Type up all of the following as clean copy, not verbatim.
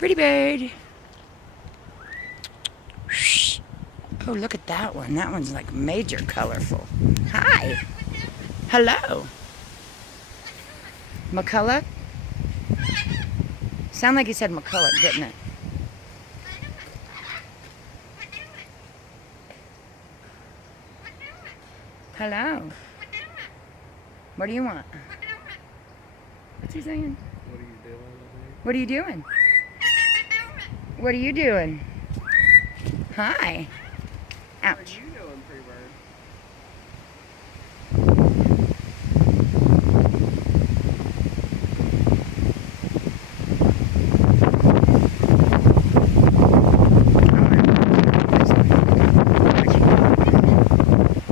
Pretty bird. Oh, look at that one. That one's like major colorful. Hi. Hello. McCulloch? Sound like you said McCulloch, didn't it? Hello. What do you want? What's he saying? What are you doing? What are you doing? What are you doing? Hi. What Ouch. are you doing, Freebird?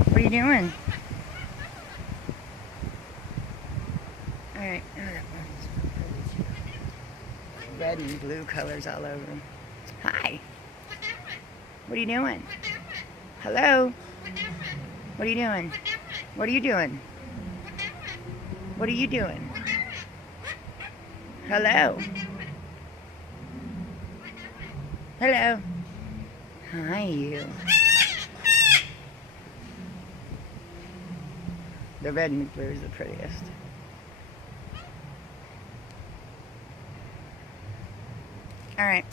What are you doing? Alright. Red and blue colors all over him. Hi. What are you doing? Hello. What are you doing? What are you doing? What are you doing? Hello. Hello. Hi, you. The red and blue is the prettiest. All right.